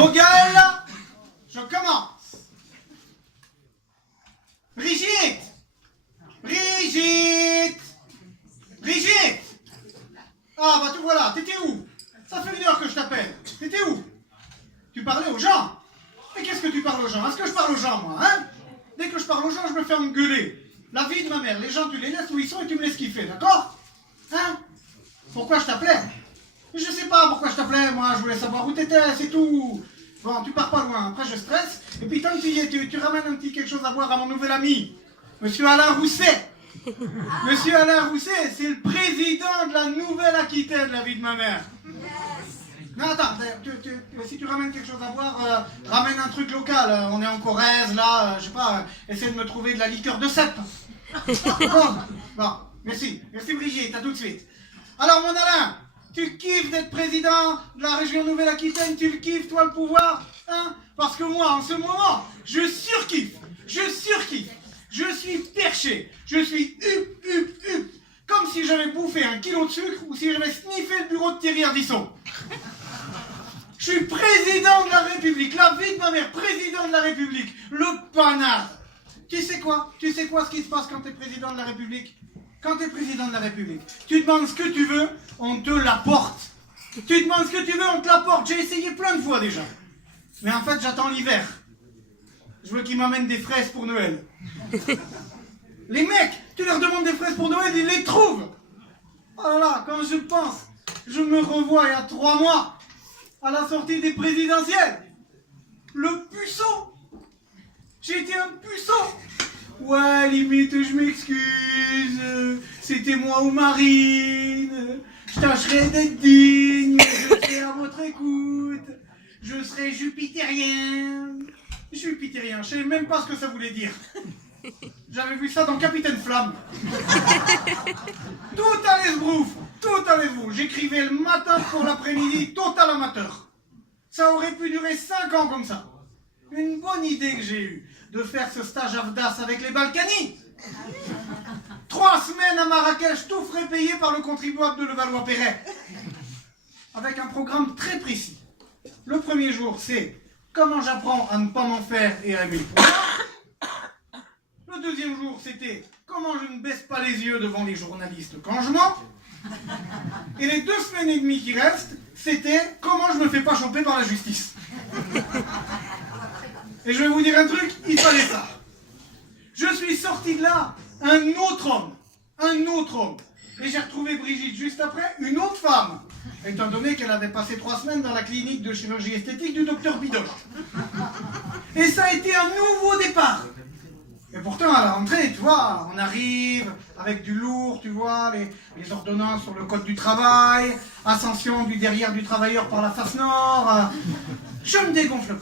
Vos gueules, je commence. Brigitte! Brigitte! Brigitte! Ah bah tout voilà, t'étais où? Ça fait 1 heure que je t'appelle. T'étais où? Tu parlais aux gens? Mais qu'est-ce que tu parles aux gens? Est-ce que je parle aux gens, moi, hein? Dès que je parle aux gens, je me fais engueuler. La vie de ma mère, les gens, tu les laisses où ils sont et tu me laisses kiffer, d'accord? Hein? Pourquoi je t'appelais? Je sais pas pourquoi je t'appelais, moi, je voulais savoir où t'étais, c'est tout. Bon, tu pars pas loin, après je stresse, et puis tant que tu y es, tu ramènes un petit quelque chose à boire à mon nouvel ami, Monsieur Alain Rousset. Monsieur Alain Rousset, c'est le président de la Nouvelle-Aquitaine, la vie de ma mère. Non, attends, si tu ramènes quelque chose à boire, ramène un truc local. On est en Corrèze, là, je sais pas, essaie de me trouver de la liqueur de cèpe. Bon, merci Brigitte, à tout de suite. Alors, mon Alain, tu kiffes d'être président de la région Nouvelle-Aquitaine, tu le kiffes, toi, le pouvoir, hein? Parce que moi, en ce moment, je surkiffe, je suis perché, je suis up, comme si j'avais bouffé 1 kilo de sucre ou si j'avais sniffé le bureau de Thierry Ardisson. Je suis président de la République, la vie de ma mère, président de la République, le panard. Tu sais quoi ce qui se passe quand tu es président de la République? Quand tu es président de la République, tu demandes ce que tu veux, on te l'apporte. Tu demandes ce que tu veux, on te l'apporte. J'ai essayé plein de fois déjà. Mais en fait, j'attends l'hiver. Je veux qu'ils m'amènent des fraises pour Noël. Les mecs, tu leur demandes des fraises pour Noël, ils les trouvent. Oh là là, quand je pense, je me revois il y a 3 mois, à la sortie des présidentielles. Le puceau. J'ai été un puceau. Ouais, limite, je m'excuse. C'était moi ou Marine. Je tâcherai d'être digne. Je serai à votre écoute. Je serai jupitérien. Jupitérien, je sais même pas ce que ça voulait dire. J'avais vu ça dans Capitaine Flamme. Tout à l'esbrouf. J'écrivais le matin pour l'après-midi, total amateur. Ça aurait pu durer 5 ans comme ça. Une bonne idée que j'ai eue, de faire ce stage AFDAS avec les Balkany. 3 semaines à Marrakech, tout frais payé par le contribuable de Levallois-Perret. Avec un programme très précis. Le premier jour, c'est comment j'apprends à ne pas m'en faire et à aimer le pouvoir. Le deuxième jour, c'était comment je ne baisse pas les yeux devant les journalistes quand je mens. Et les 2 semaines et demie qui restent, c'était comment je me fais pas choper par la justice. Et je vais vous dire un truc, il fallait ça. Je suis sorti de là un autre homme. Et j'ai retrouvé Brigitte juste après, une autre femme. Étant donné qu'elle avait passé 3 semaines dans la clinique de chirurgie esthétique du docteur Bidoche. Et ça a été un nouveau départ. Et pourtant, à la rentrée, tu vois, on arrive avec du lourd, tu vois, les ordonnances sur le code du travail, ascension du derrière du travailleur par la face nord. Je me dégonfle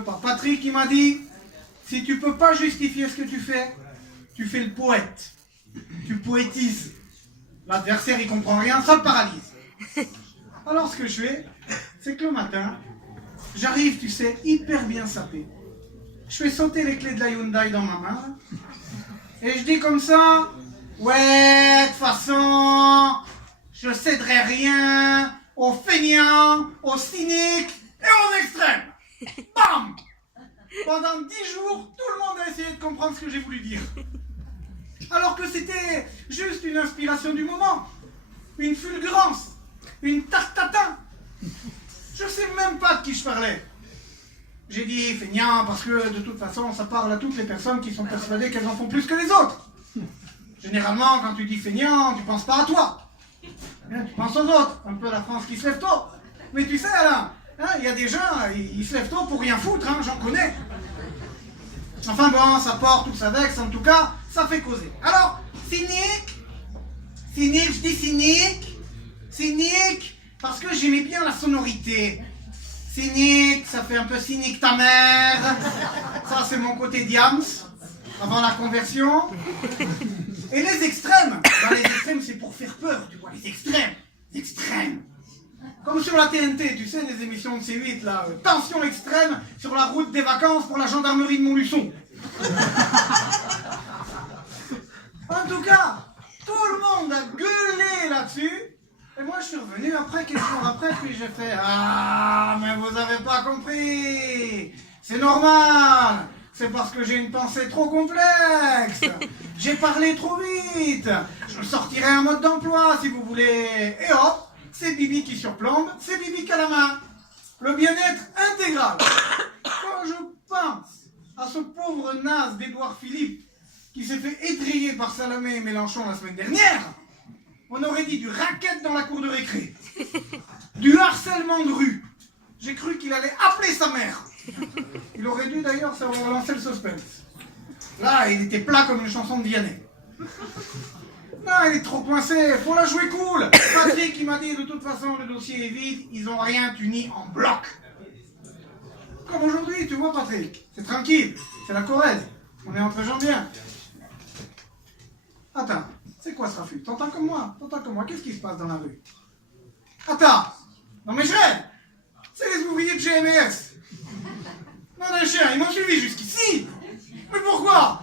pas. Patrick, il m'a dit, si tu peux pas justifier ce que tu fais le poète. Tu poétises. L'adversaire, il comprend rien, ça le paralyse. Alors, ce que je fais, c'est que le matin, j'arrive, tu sais, hyper bien sapé. Je fais sauter les clés de la Hyundai dans ma main. Et je dis comme ça, ouais, de toute façon, je céderai rien aux feignants, aux cyniques et aux extrêmes. Bam! Pendant 10 jours, tout le monde a essayé de comprendre ce que j'ai voulu dire. Alors que c'était juste une inspiration du moment, une fulgurance, une tartatin. Je sais même pas de qui je parlais. J'ai dit feignant parce que de toute façon ça parle à toutes les personnes qui sont persuadées qu'elles en font plus que les autres. Généralement quand tu dis feignant, tu penses pas à toi. Tu penses aux autres, un peu la France qui se lève tôt. Mais tu sais Alain, il y a des gens, ils se lèvent tôt pour rien foutre, j'en connais. Enfin bon, ça porte ou ça vexe, en tout cas, ça fait causer. Alors, cynique, je dis cynique, parce que j'aimais bien la sonorité. Cynique, ça fait un peu cynique ta mère. Ça, c'est mon côté Diams, avant la conversion. Et les extrêmes, dans les extrêmes, c'est pour faire peur, tu vois, les extrêmes. Comme sur la TNT, tu sais, les émissions de C8, là, tension extrême sur la route des vacances pour la gendarmerie de Montluçon. En tout cas, tout le monde a gueulé là-dessus, Et moi, je suis revenu après, quelques jours après, puis j'ai fait « Ah, mais vous avez pas compris. C'est normal. C'est parce que j'ai une pensée trop complexe. J'ai parlé trop vite. Je sortirai un mode d'emploi, si vous voulez. Et hop, c'est Bibi qui surplombe, c'est Bibi qui a la main. Le bien-être intégral. Quand je pense à ce pauvre naze d'Édouard Philippe qui s'est fait étrier par Salamé et Mélenchon la semaine dernière, on aurait dit du racket dans la cour de récré, du harcèlement de rue. J'ai cru qu'il allait appeler sa mère. Il aurait dû d'ailleurs savoir lancer le suspense. Là, il était plat comme une chanson de Vianney. Non, il est trop coincé, faut la jouer cool. Patrick, il m'a dit, de toute façon, le dossier est vide, ils ont rien uni en bloc. Comme aujourd'hui, tu vois, Patrick, c'est tranquille, c'est la Corrèze, on est entre gens bien. Attends, c'est quoi ce raffut? T'entends comme moi, qu'est-ce qui se passe dans la rue? Attends, non mais je rêve, c'est les ouvriers de GMS. Non, des chiens, ils m'ont suivi jusqu'ici. Mais pourquoi?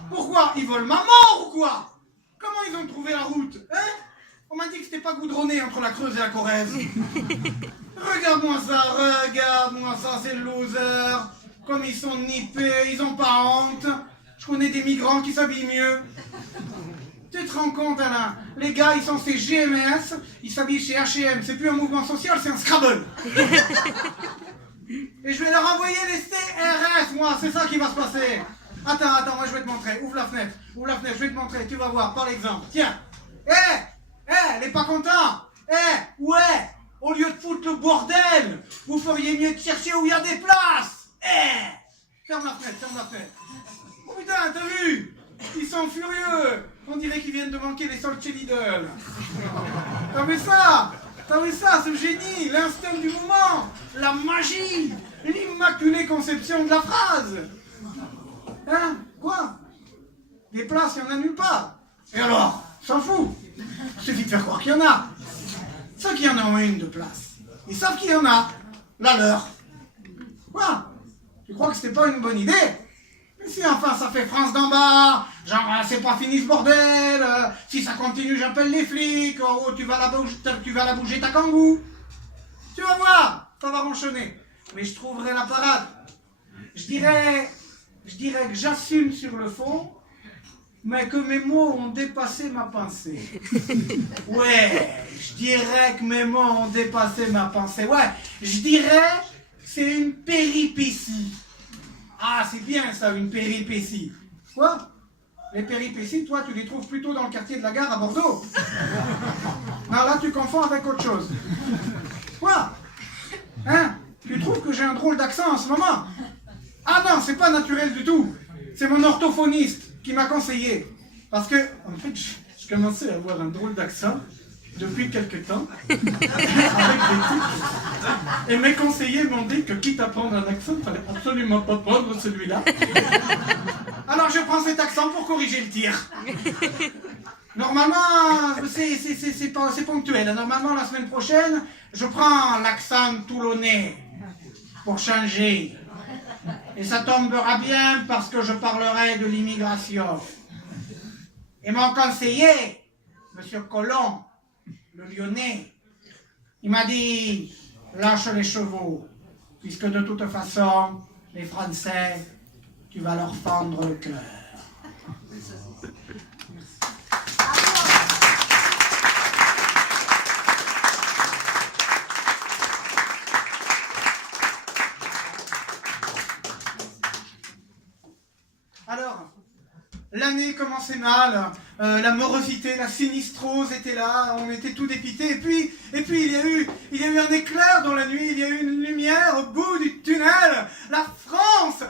Ils veulent ma mort ou quoi? Comment ils ont trouvé la route? Hein? On m'a dit que c'était pas goudronné entre la Creuse et la Corrèze. Regarde-moi ça, c'est loser. Comme ils sont nippés, ils ont pas honte. Je connais des migrants qui s'habillent mieux. Tu te rends compte, Alain? Les gars, ils sont chez GMS, ils s'habillent chez H&M. C'est plus un mouvement social, c'est un Scrabble. Et je vais leur envoyer les CRS, moi, c'est ça qui va se passer. Attends, moi je vais te montrer. Ouvre la fenêtre, je vais te montrer, tu vas voir, par exemple. Tiens. Elle est pas content. Ouais, au lieu de foutre le bordel, vous feriez mieux de chercher où il y a des places. Ferme la fenêtre. Oh putain, t'as vu? Ils sont furieux. On dirait qu'ils viennent de manquer les soldes chez Lidl. T'as vu ça, ce génie, l'instinct du moment, la magie, l'immaculée conception de la phrase. Hein? Quoi? Des places, il n'y en a nulle part. Et alors? S'en fout. Il suffit de faire croire qu'il y en a. Ceux qui en ont une de place, ils savent qu'il y en a. La leur. Quoi? Tu crois que c'était pas une bonne idée? Mais si enfin ça fait France d'en bas, genre c'est pas fini ce bordel, si ça continue j'appelle les flics, oh tu vas la bouger ta kangou. Tu vas voir, ça va ronchonner. Mais je trouverai la parade. Je dirais que j'assume sur le fond, mais que mes mots ont dépassé ma pensée. Ouais, je dirais que mes mots ont dépassé ma pensée. Ouais, je dirais que c'est une péripétie. Ah, c'est bien ça, une péripétie. Quoi? Les péripéties, toi, tu les trouves plutôt dans le quartier de la Gare à Bordeaux. Non, là, tu confonds avec autre chose. Quoi? Hein? Tu trouves que j'ai un drôle d'accent en ce moment? Ah non, c'est pas naturel du tout. C'est mon orthophoniste qui m'a conseillé. Parce que, en fait, je commençais à avoir un drôle d'accent depuis quelque temps. Avec des titres. Et mes conseillers m'ont dit que quitte à prendre un accent, il fallait absolument pas prendre celui-là. Alors je prends cet accent pour corriger le tir. Normalement, c'est ponctuel. Normalement, la semaine prochaine, je prends l'accent toulonnais pour changer. Et ça tombera bien parce que je parlerai de l'immigration. Et mon conseiller, Monsieur Colomb, le Lyonnais, il m'a dit, lâche les chevaux, puisque de toute façon, les Français, tu vas leur fendre le cœur. Alors, l'année commençait mal, la morosité, la sinistrose était là, on était tout dépité, et puis il y a eu un éclair dans la nuit, il y a eu une lumière au bout du tunnel. La France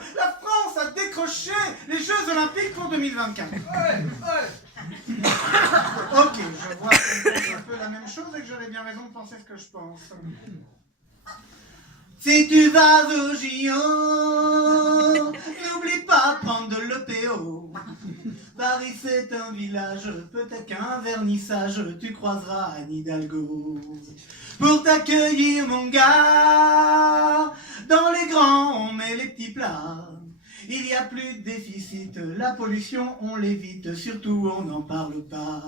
a décroché les Jeux Olympiques pour 2024. Ok, je vois que c'est un peu la même chose et que j'avais bien raison de penser ce que je pense. Si tu vas au JO, n'oublie pas de prendre le PO. Paris c'est un village, peut-être qu'un vernissage, tu croiseras Anne Hidalgo. Pour t'accueillir mon gars, dans les grands on met les petits plats. Il n'y a plus de déficit, la pollution on l'évite, surtout on n'en parle pas.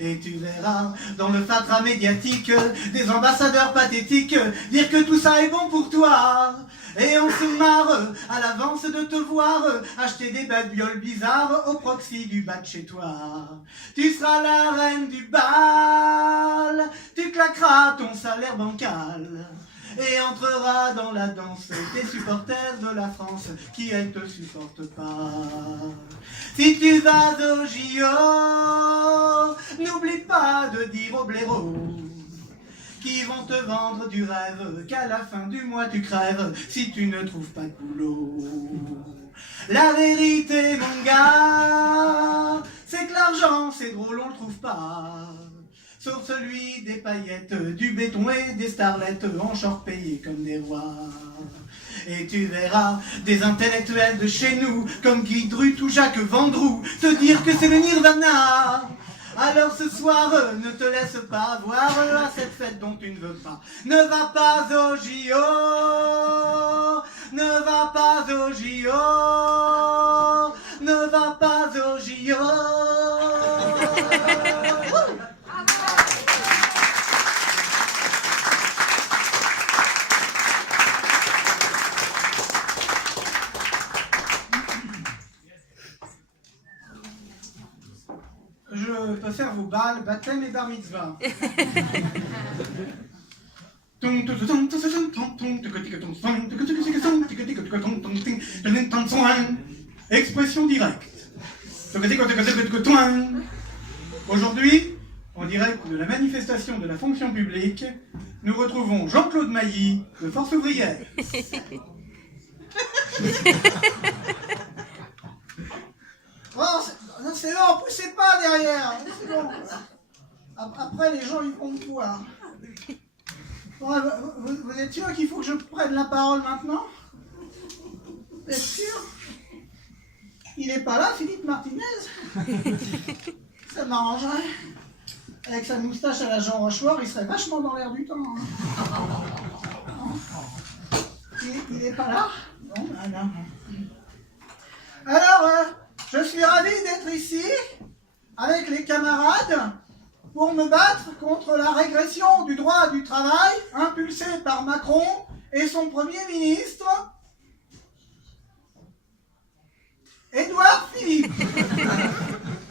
Et tu verras dans le fatras médiatique des ambassadeurs pathétiques dire que tout ça est bon pour toi. Et on se marre à l'avance de te voir acheter des babioles bizarres au proxy du bas de chez toi. Tu seras la reine du bal, tu claqueras ton salaire bancal et entreras dans la danse des supporters de la France qui elle te supporte pas. Si tu vas au JO, n'oublie pas de dire aux blaireaux qui vont te vendre du rêve qu'à la fin du mois tu crèves si tu ne trouves pas de boulot. La vérité mon gars, c'est que l'argent c'est drôle on le trouve pas. Sauf celui des paillettes, du béton et des starlettes en short payés comme des rois. Et tu verras des intellectuels de chez nous, comme Guy Drut ou Jacques Vendroux, te dire que c'est le nirvana. Alors ce soir, ne te laisse pas avoir à cette fête dont tu ne veux pas. Ne va pas au JO, ne va pas au JO, ne va pas au JO. Je peux faire vos balles, baptême et bar mitzvah. Expression directe. Aujourd'hui, en direct de la manifestation de la fonction publique, nous retrouvons Jean-Claude Mailly de Force ouvrière. Oh, c'est bon, poussez pas derrière, c'est bon. Après, les gens, ils vont me voir. Bon, vous êtes sûr qu'il faut que je prenne la parole maintenant? Vous êtes sûr? Il n'est pas là, Philippe Martinez? Ça m'arrangerait. Avec sa moustache à la Jean Rochefort, il serait vachement dans l'air du temps. Hein. Il n'est pas là? Bon, ben non. Alors, je suis ravi d'être ici, avec les camarades, pour me battre contre la régression du droit du travail impulsée par Macron et son Premier ministre, Édouard Philippe.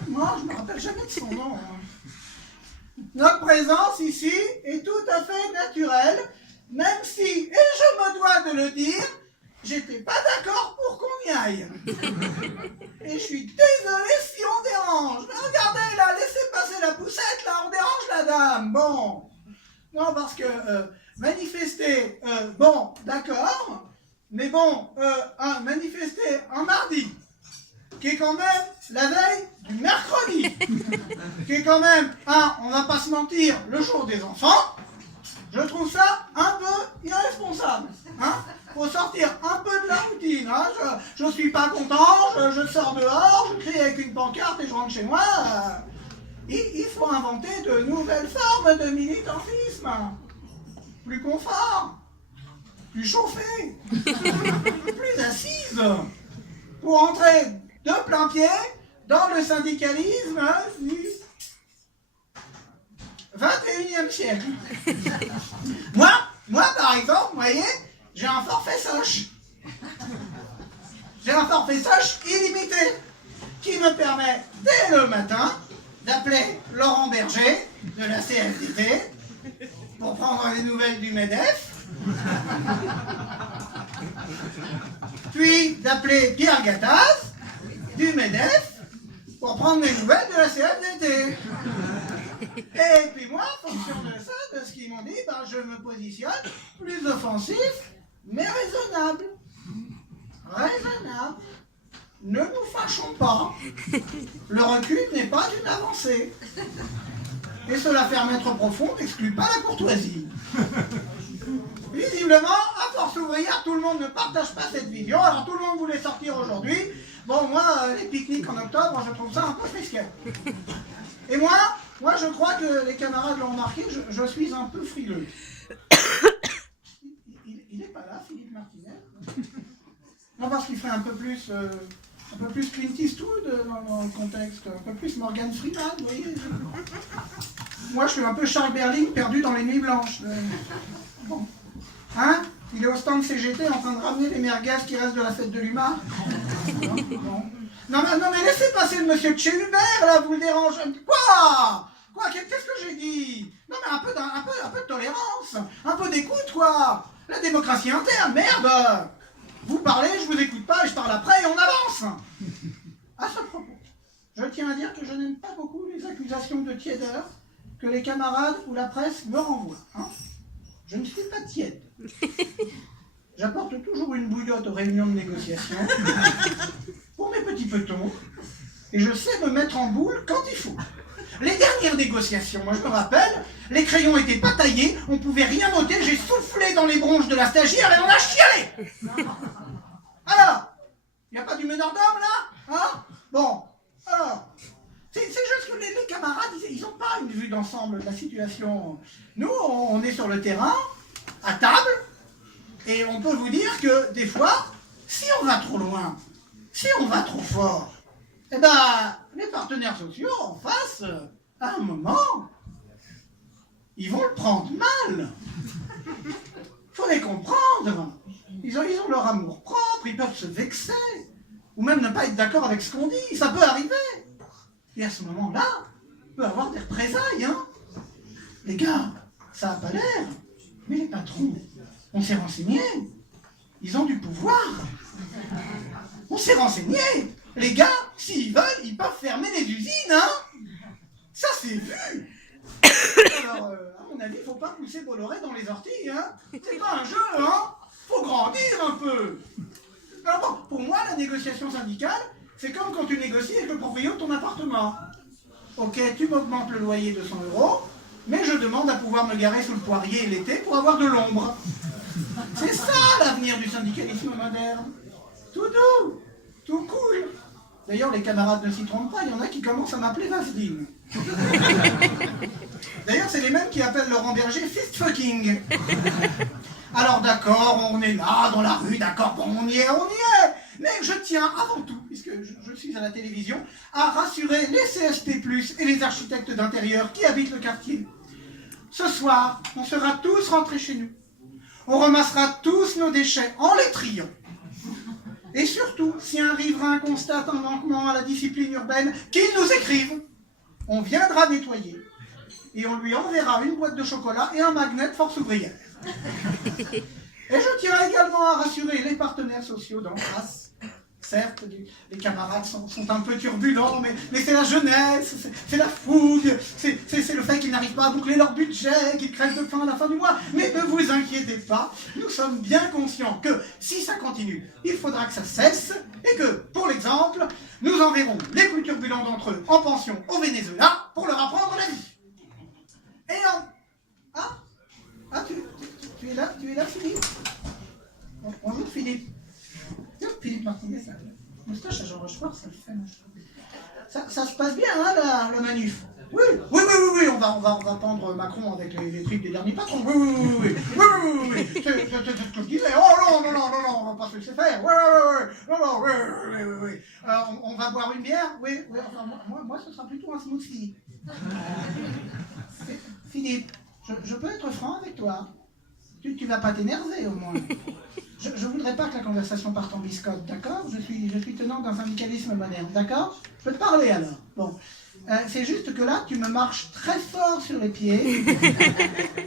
Moi, je ne me rappelle jamais de son nom. Notre présence ici est tout à fait naturelle, même si, et je me dois de le dire, j'étais pas d'accord pour qu'on y aille. Et je suis désolé si on dérange. Mais regardez là, laissez passer la poussette, là, on dérange la dame. Bon. Non, parce que manifester, bon, d'accord. Mais bon, manifester un mardi, qui est quand même la veille du mercredi, qui est quand même, on va pas se mentir, le jour des enfants, je trouve ça un peu irresponsable. Faut sortir un peu de la routine. Je suis pas content, je sors dehors, je crie avec une pancarte et je rentre chez moi. Il faut inventer de nouvelles formes de militantisme. Plus confort, plus chauffé, plus assise, pour entrer de plein pied dans le syndicalisme du 21e siècle. Moi, par exemple, vous voyez, j'ai un forfait soche. J'ai un forfait soche illimité qui me permet, dès le matin, d'appeler Laurent Berger de la CFDT pour prendre les nouvelles du MEDEF, puis d'appeler Pierre Gattaz du MEDEF pour prendre les nouvelles de la CFDT. Et puis moi, en fonction de ça, de ce qu'ils m'ont dit, je me positionne plus offensif, mais raisonnable. Raisonnable. Ne nous fâchons pas. Le recul n'est pas une avancée. Et se la faire mettre profond n'exclut pas la courtoisie. Visiblement, à Force ouvrière, tout le monde ne partage pas cette vision. Alors tout le monde voulait sortir aujourd'hui. Bon, moi, les pique-niques en octobre, je trouve ça un peu risqué. Et moi, je crois que les camarades l'ont remarqué, je suis un peu frileux. Il n'est pas là, Philippe Martinez. Non, parce qu'il ferait un peu plus Clint Eastwood dans le contexte, un peu plus Morgan Freeman, vous voyez. Moi, je suis un peu Charles Berling perdu dans les nuits blanches. Bon. Hein? Il est au stand CGT en train de ramener les merguez qui restent de la fête de l'UMA. Bon. Non, mais laissez passer le monsieur de chez Hubert, là, vous le dérangez. Quoi? Qu'est-ce que j'ai dit? Non, mais un peu de tolérance, un peu d'écoute, quoi. La démocratie interne, merde. Vous parlez, je vous écoute pas, et je parle après, et on avance. À ce propos, je tiens à dire que je n'aime pas beaucoup les accusations de tiédeur que les camarades ou la presse me renvoient. Hein. Je ne suis pas tiède. J'apporte toujours une bouillotte aux réunions de négociation pour mes petits petons, et je sais me mettre en boule quand il faut. Les dernières négociations, moi je me rappelle, les crayons n'étaient pas taillés, on pouvait rien noter, j'ai soufflé dans les bronches de la stagiaire et on a chialé. Alors, il n'y a pas du meneur d'homme là? Hein? Bon, alors, c'est juste que les camarades, ils n'ont pas une vue d'ensemble de la situation. Nous, on est sur le terrain, à table, et on peut vous dire que des fois, si on va trop loin, si on va trop fort, eh ben, les partenaires sociaux en face, à un moment, ils vont le prendre mal. Il faut les comprendre. Ils ont leur amour propre, ils peuvent se vexer, ou même ne pas être d'accord avec ce qu'on dit, ça peut arriver. Et à ce moment-là, il peut avoir des représailles. Hein. Les gars, ça n'a pas l'air, mais les patrons, on s'est renseignés, ils ont du pouvoir. On s'est renseignés. Les gars, s'ils veulent, ils peuvent fermer les usines, hein. Ça, c'est vu. Alors, à mon avis, il ne faut pas pousser Bolloré dans les orties, hein. C'est pas un jeu, hein. Faut grandir un peu. Alors bon, pour moi, la négociation syndicale, c'est comme quand tu négocies avec le propriétaire de ton appartement. Ok, tu m'augmentes le loyer de 100 €, mais je demande à pouvoir me garer sous le poirier l'été pour avoir de l'ombre. C'est ça l'avenir du syndicalisme moderne. Tout doux, tout cool. D'ailleurs, les camarades ne s'y trompent pas, il y en a qui commencent à m'appeler Vaseline. D'ailleurs, c'est les mêmes qui appellent Laurent Berger fist fucking. Alors d'accord, on est là, dans la rue, d'accord, bon, on y est. Mais je tiens avant tout, puisque je suis à la télévision, à rassurer les CSP+, et les architectes d'intérieur qui habitent le quartier. Ce soir, on sera tous rentrés chez nous. On ramassera tous nos déchets en les triant. Et surtout, si un riverain constate un manquement à la discipline urbaine, qu'il nous écrive. On viendra nettoyer. Et on lui enverra une boîte de chocolat et un magnet de Force ouvrière. Et je tiens également à rassurer les partenaires sociaux d'en face. Certes, les camarades sont un peu turbulents, mais c'est la jeunesse, c'est la fougue, c'est le fait qu'ils n'arrivent pas à boucler leur budget, qu'ils crèvent de faim à la fin du mois. Mais ne vous inquiétez pas, nous sommes bien conscients que si ça continue, il faudra que ça cesse, et que, pour l'exemple, nous enverrons les plus turbulents d'entre eux en pension au Venezuela pour leur apprendre la vie. Et en... Ah, tu es là, Philippe? Bonjour, Philippe. Philippe Martinez, ça moustache à Jean Rochefort, ça le fait. Ça se passe bien, hein, la manif. Oui, on va pendre Macron avec les tripes des derniers patrons. Oui. C'est ce que je disais. Oh non, on va pas se laisser faire. Oui. Alors, on va boire une bière. Oui. Enfin, moi, ce sera plutôt un smoothie. Philippe, je peux être franc avec toi. Tu vas pas t'énerver, au moins. Je voudrais pas que la conversation parte en biscotte, d'accord? Je suis tenant d'un syndicalisme moderne, d'accord? Je peux te parler, alors. Bon. C'est juste que là, tu me marches très fort sur les pieds,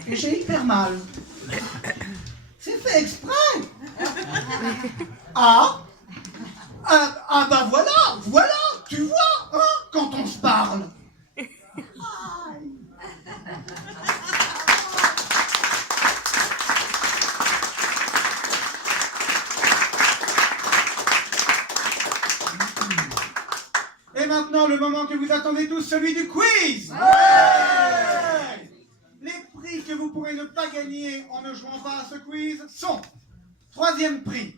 et j'ai hyper mal. C'est fait exprès. Bah voilà, tu vois, hein, quand on se parle. Et maintenant, le moment que vous attendez tous, celui du quiz. Ouais. Les prix que vous pourrez ne pas gagner en ne jouant pas à ce quiz sont: troisième prix,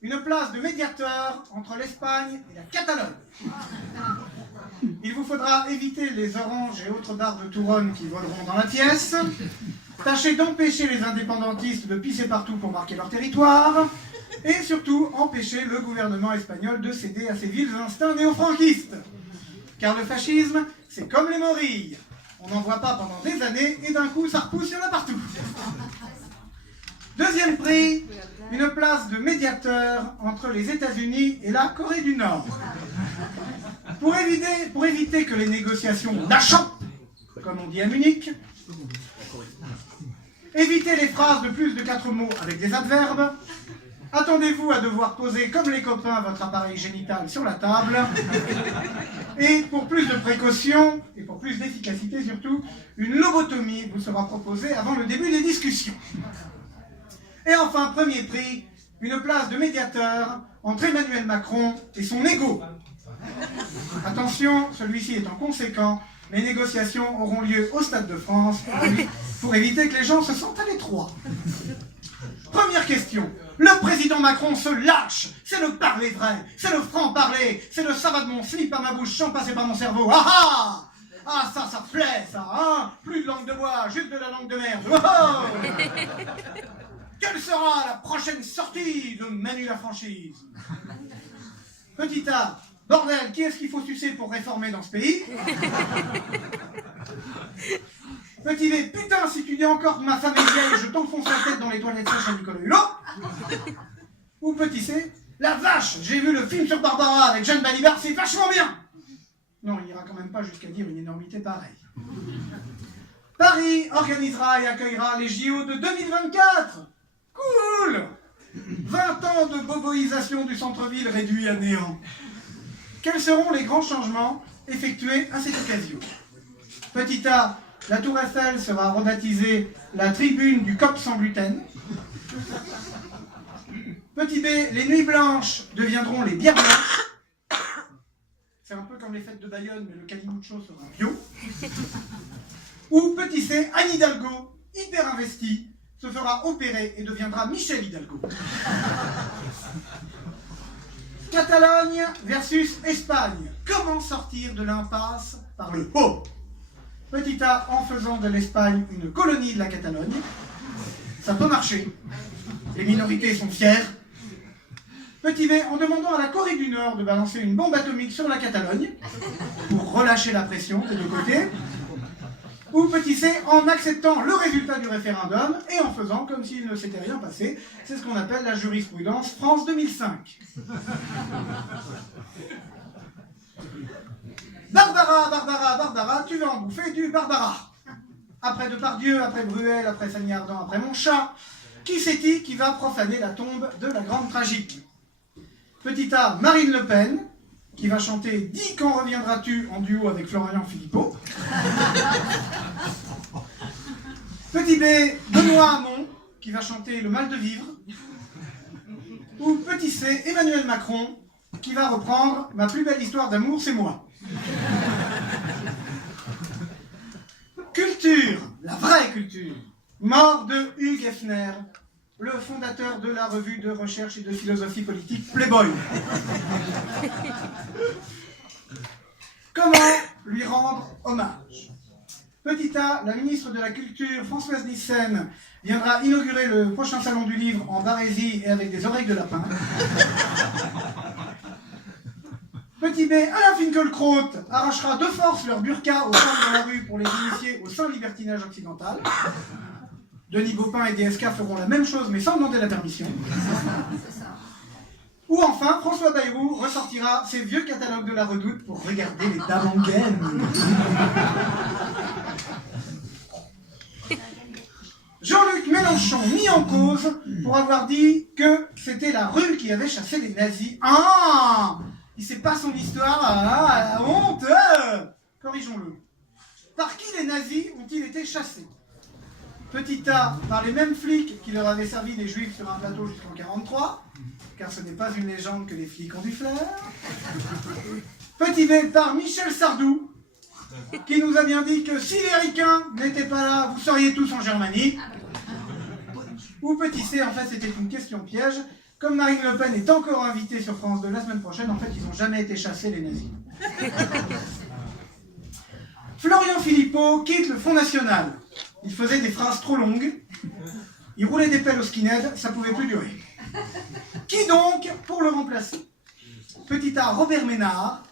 une place de médiateur entre l'Espagne et la Catalogne. Il vous faudra éviter les oranges et autres barres de Touronne qui voleront dans la pièce. Tâchez d'empêcher les indépendantistes de pisser partout pour marquer leur territoire. Et surtout, empêcher le gouvernement espagnol de céder à ses vils instincts néo-franquistes. Car le fascisme, c'est comme les morilles. On n'en voit pas pendant des années et d'un coup, ça repousse, il y en a partout. Deuxième prix, une place de médiateur entre les États-Unis et la Corée du Nord. Pour éviter que les négociations n'achoppent, comme on dit à Munich, évitez les phrases de plus de 4 mots avec des adverbes, attendez-vous à devoir poser comme les copains votre appareil génital sur la table, et pour plus de précaution, et pour plus d'efficacité surtout, une lobotomie vous sera proposée avant le début des discussions. Et enfin, premier prix, une place de médiateur entre Emmanuel Macron et son ego. Attention, celui-ci étant conséquent, les négociations auront lieu au Stade de France pour éviter que les gens se sentent à l'étroit. Première question. Le président Macron se lâche. C'est le parler vrai. C'est le franc-parler. C'est le ça va de mon slip à ma bouche sans passer par mon cerveau. Ah ah! Ah ça plaît ça, hein? Plus de langue de bois, juste de la langue de merde. Oh oh! Quelle sera la prochaine sortie de Manu la franchise? Petit A. Bordel, qui est-ce qu'il faut sucer pour réformer dans ce pays? Petit B, putain, si tu dis encore que ma femme est vieille, je t'enfonce la tête dans les toilettes sèches à Nicolas Hulot. Ou petit C, la vache, j'ai vu le film sur Barbara avec Jeanne Balibar, c'est vachement bien. Non, il n'ira quand même pas jusqu'à dire une énormité pareille. Paris organisera et accueillera les JO de 2024. Cool. 20 ans de boboisation du centre-ville réduit à néant. Quels seront les grands changements effectués à cette occasion? Petit A, la Tour Eiffel sera rebaptisée la tribune du COP sans gluten. Petit B, les nuits blanches deviendront les bières blanches. C'est un peu comme les fêtes de Bayonne, mais le Calimucho sera bio. Ou petit C, Anne Hidalgo, hyper investie, se fera opérer et deviendra Michel Hidalgo. Catalogne versus Espagne. Comment sortir de l'impasse par le haut? Petit A, en faisant de l'Espagne une colonie de la Catalogne. Ça peut marcher. Les minorités sont fières. Petit B, en demandant à la Corée du Nord de balancer une bombe atomique sur la Catalogne pour relâcher la pression des deux côtés. Ou petit C, en acceptant le résultat du référendum et en faisant comme s'il ne s'était rien passé. C'est ce qu'on appelle la jurisprudence France 2005. Barbara, tu vas en bouffer du Barbara. Après Depardieu, après Bruel, après Fanny Ardant, après mon chat, qui c'est-il qui va profaner la tombe de la grande tragique? Petit A, Marine Le Pen, qui va chanter « Dis quand reviendras-tu » en duo avec Florian Philippot. Petit B, Benoît Hamon, qui va chanter « Le mal de vivre ». Ou petit C, Emmanuel Macron, qui va reprendre « Ma plus belle histoire d'amour, c'est moi ». Culture, la vraie culture. Mort de Hugh Hefner, le fondateur de la revue de recherche et de philosophie politique Playboy. Comment lui rendre hommage? Petit A, la ministre de la Culture, Françoise Nyssen, viendra inaugurer le prochain salon du livre en barésie et avec des oreilles de lapin. Petit B, Alain Finkielkraut arrachera de force leur burqa aux femmes de la rue pour les initier au saint libertinage occidental. Denis Baupin et DSK feront la même chose mais sans demander la permission. Ou enfin, François Bayrou ressortira ses vieux catalogues de la Redoute pour regarder les dames en gaine. Jean-Luc Mélenchon mis en cause pour avoir dit que c'était la rue qui avait chassé les nazis. Ah! Il sait pas son histoire, ah, la honte! Corrigeons-le. Par qui les nazis ont-ils été chassés? Petit A, par les mêmes flics qui leur avaient servi des juifs sur un plateau jusqu'en 1943, car ce n'est pas une légende que les flics ont du flair. Petit B, par Michel Sardou, qui nous a bien dit que si les ricains n'étaient pas là, vous seriez tous en Germanie. Ou petit C, en fait c'était une question piège. Comme Marine Le Pen est encore invitée sur France 2 la semaine prochaine, en fait ils n'ont jamais été chassés les nazis. Florian Philippot quitte le Front National. Il faisait des phrases trop longues. Il roulait des pelles au skinhead, ça pouvait plus durer. Qui Qui donc pour le remplacer? Petit A, Robert Ménard.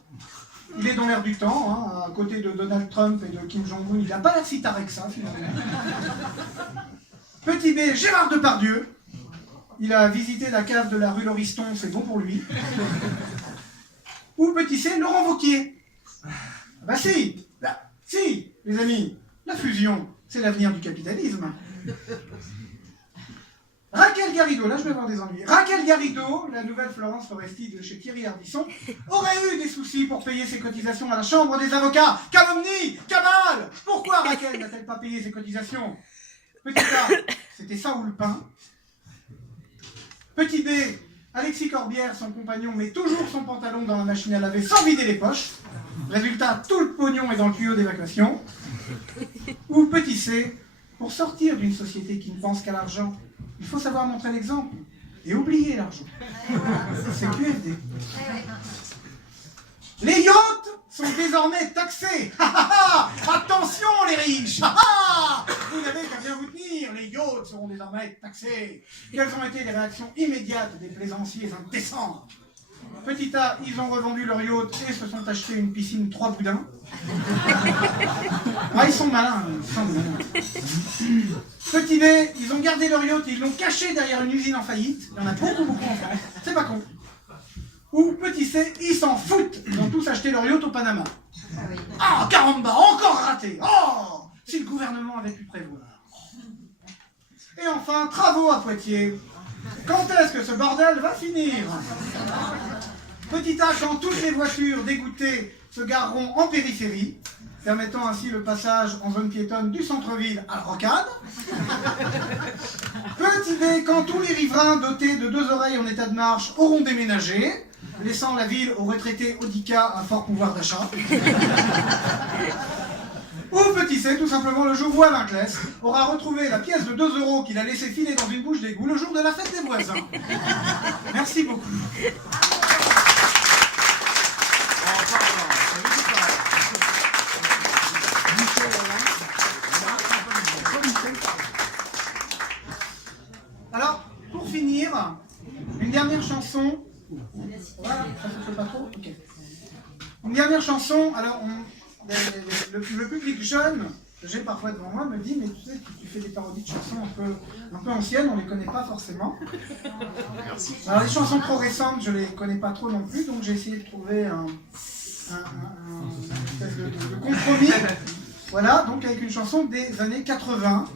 Il est dans l'air du temps, hein, à côté de Donald Trump et de Kim Jong-un. Il n'a pas l'air si taré que ça, finalement. Petit B, Gérard Depardieu. Il a visité la cave de la rue Lauriston, c'est bon pour lui. Ou petit C, Laurent Wauquiez. Bah si, si, les amis, la fusion, c'est l'avenir du capitalisme. Raquel Garrido, là je vais avoir des ennuis. Raquel Garrido, la nouvelle Florence Foresti de chez Thierry Ardisson, aurait eu des soucis pour payer ses cotisations à la chambre des avocats. Calomnie, cabale. Pourquoi Raquel n'a-t-elle pas payé ses cotisations? Petit A, c'était ça ou le pain. Petit B, Alexis Corbière, son compagnon, met toujours son pantalon dans la machine à laver sans vider les poches. Résultat, tout le pognon est dans le tuyau d'évacuation. Ou petit C, pour sortir d'une société qui ne pense qu'à l'argent, il faut savoir montrer l'exemple et oublier l'argent. C'est QFD. Les yachts sont désormais taxés. Attention les riches. Vous n'avez qu'à bien vous tenir. Les yachts seront désormais taxés. Quelles ont été les réactions immédiates des plaisanciers indécents? Petit A, ils ont revendu leur yacht et se sont achetés une piscine 3 boudins. Ah, ils sont malins, ils sont malins. Petit B, ils ont gardé leur yacht et ils l'ont caché derrière une usine en faillite. Il y en a beaucoup en France. C'est pas con. Ou petit C, ils s'en foutent. Ils ont tous acheté leur yacht au Panama. Ah, caramba, encore raté. Oh, si le gouvernement avait pu prévoir. Et enfin, travaux à Poitiers. Quand est-ce que ce bordel va finir? Petit A, quand toutes les voitures dégoûtées se gareront en périphérie, permettant ainsi le passage en zone piétonne du centre-ville à la rocade. Petit B, quand tous les riverains dotés de 2 oreilles en état de marche auront déménagé, laissant la ville aux retraités Audica un fort pouvoir d'achat. Ou petit C, tout simplement le jour où Alain Claes aura retrouvé la pièce de 2 € qu'il a laissé filer dans une bouche d'égout le jour de la fête des voisins. Merci beaucoup. Alors, pour finir, une dernière chanson. Voilà, ça ne se fait pas trop. Okay. Une dernière chanson. Alors, le public jeune que j'ai parfois devant moi me dit, mais tu sais, tu fais des parodies de chansons un peu anciennes, on ne les connaît pas forcément. Merci. Alors, les chansons trop récentes, je ne les connais pas trop non plus, donc j'ai essayé de trouver un espèce de compromis. Voilà, donc avec une chanson des années 80.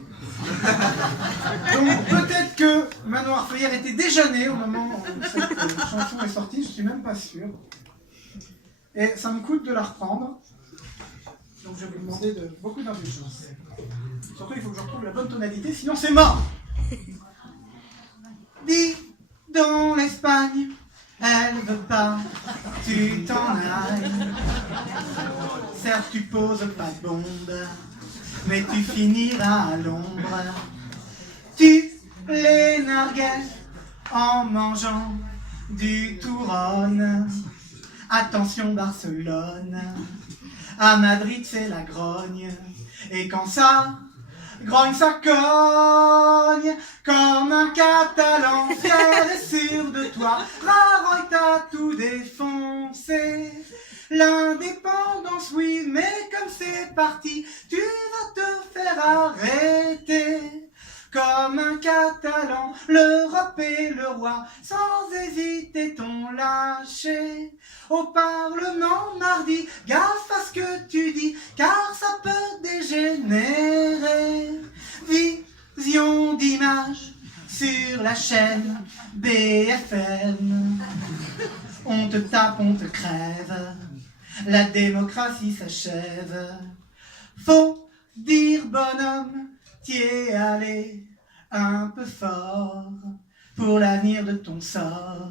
Donc peut-être que Manoir Feuillère était déjà né au moment où cette chanson est sortie, je ne suis même pas sûr. Et ça me coûte de la reprendre. Donc je vais vous demander beaucoup d'indulgence. Surtout il faut que je retrouve la bonne tonalité, sinon c'est mort. Dis dans l'Espagne, elle veut pas, tu t'en ailles. Certes tu poses pas de bombe, mais tu finiras à l'ombre. Tu les nargues en mangeant du touron. Attention Barcelone, à Madrid c'est la grogne. Et quand ça grogne, ça cogne comme un Catalan fier et sûr de toi. Raroy t'a tout défoncé. L'indépendance, oui, mais comme c'est parti, tu vas te faire arrêter. Comme un Catalan, l'Europe et le roi, sans hésiter t'ont lâché. Au Parlement mardi, gaffe à ce que tu dis, car ça peut dégénérer. Vision d'image sur la chaîne BFM. On te tape, on te crève, la démocratie s'achève. Faut dire bonhomme, t'y es allé un peu fort pour l'avenir de ton sort.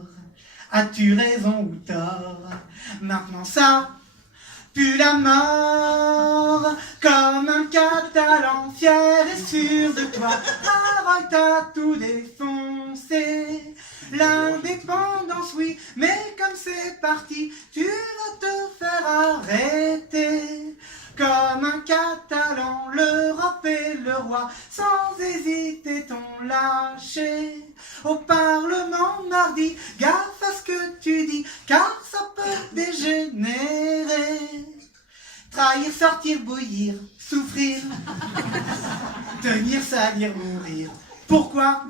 As-tu raison ou tort? Maintenant ça pue la mort. Comme un Catalan fier et sûr de toi. Harold t'a tout défoncé. L'indépendance, oui, mais comme c'est parti, tu vas te faire arrêter. Comme un Catalan, l'Europe et le roi, sans hésiter t'ont lâché. au Parlement mardi. Gaffe à ce que tu dis, car ça peut dégénérer. Trahir, sortir, bouillir, souffrir, tenir, salir, mourir. Pourquoi?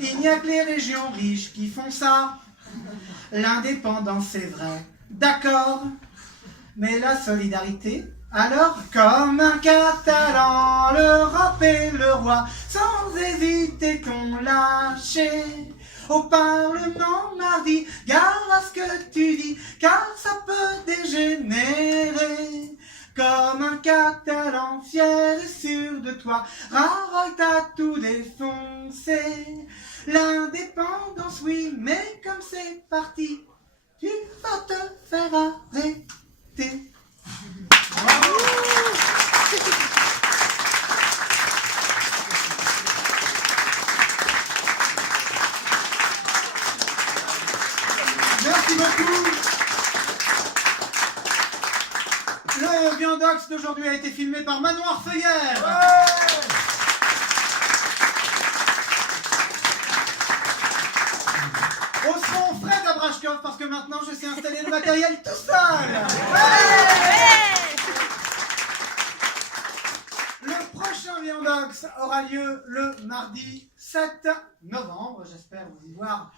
Il n'y a que les régions riches qui font ça. L'indépendance, c'est vrai, d'accord. Mais la solidarité, alors, comme un Catalan, l'Europe est le roi, sans hésiter qu'on lâchait. Au Parlement mardi, gare à ce que tu dis, car ça peut dégénérer. Comme un Catalan fier et sûr de toi, Raroy t'a tout défoncé. L'indépendance, oui, mais comme c'est parti, tu vas te faire arrêter. Merci beaucoup. Le Viandox d'aujourd'hui a été filmé par Manoir Feuillère. Au son, Fred Abrashkov, parce que maintenant je sais installer le matériel tout seul. Le prochain Viandox aura lieu le mardi 7 novembre. J'espère vous y voir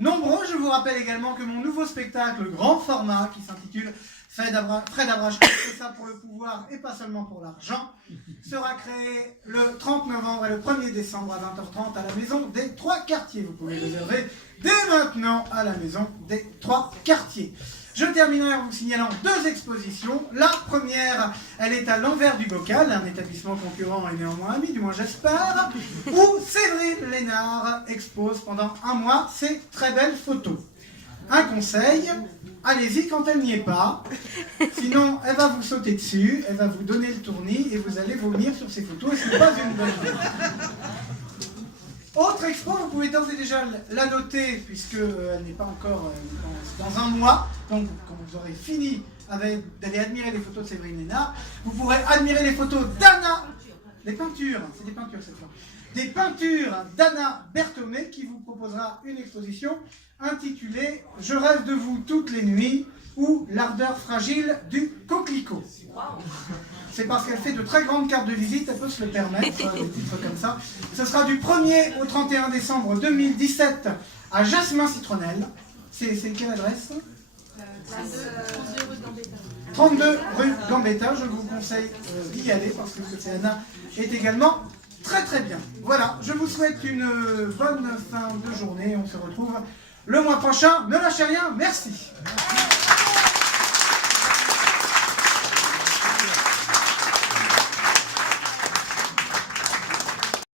nombreux. Je vous rappelle également que mon nouveau spectacle grand format qui s'intitule Fred Abrashkov, c'est ça pour le pouvoir et pas seulement pour l'argent, sera créé le 30 novembre et le 1er décembre à 20h30 à la Maison des Trois Quartiers. Vous pouvez réserver dès maintenant à la Maison des Trois Quartiers. Je terminerai en vous signalant deux expositions. La première, elle est à l'envers du bocal, un établissement concurrent et néanmoins ami, du moins j'espère, où Séverine Lénard expose pendant un mois ses très belles photos. Un conseil, allez-y quand elle n'y est pas, sinon elle va vous sauter dessus, elle va vous donner le tournis et vous allez vomir sur ces photos et ce n'est pas une bonne idée. Autre expo, vous pouvez d'ores et déjà la noter puisqu'elle n'est pas encore dans un mois, donc quand vous aurez fini d'aller admirer les photos de Séverine Lénard, vous pourrez admirer les photos d'Anna, les peintures, c'est des peintures cette fois, des peintures d'Anna Berthomé qui vous proposera une exposition intitulée « Je rêve de vous toutes les nuits » ou « L'ardeur fragile du coquelicot ». C'est parce qu'elle fait de très grandes cartes de visite, elle peut se le permettre, des titres comme ça. Ce sera du 1er au 31 décembre 2017 à Jasmin-Citronnelle. C'est quelle adresse? 32 rue Gambetta. Je vous conseille d'y aller parce que cette Anna est également très très bien. Voilà, je vous souhaite une bonne fin de journée. On se retrouve le mois prochain. Ne lâchez rien, merci.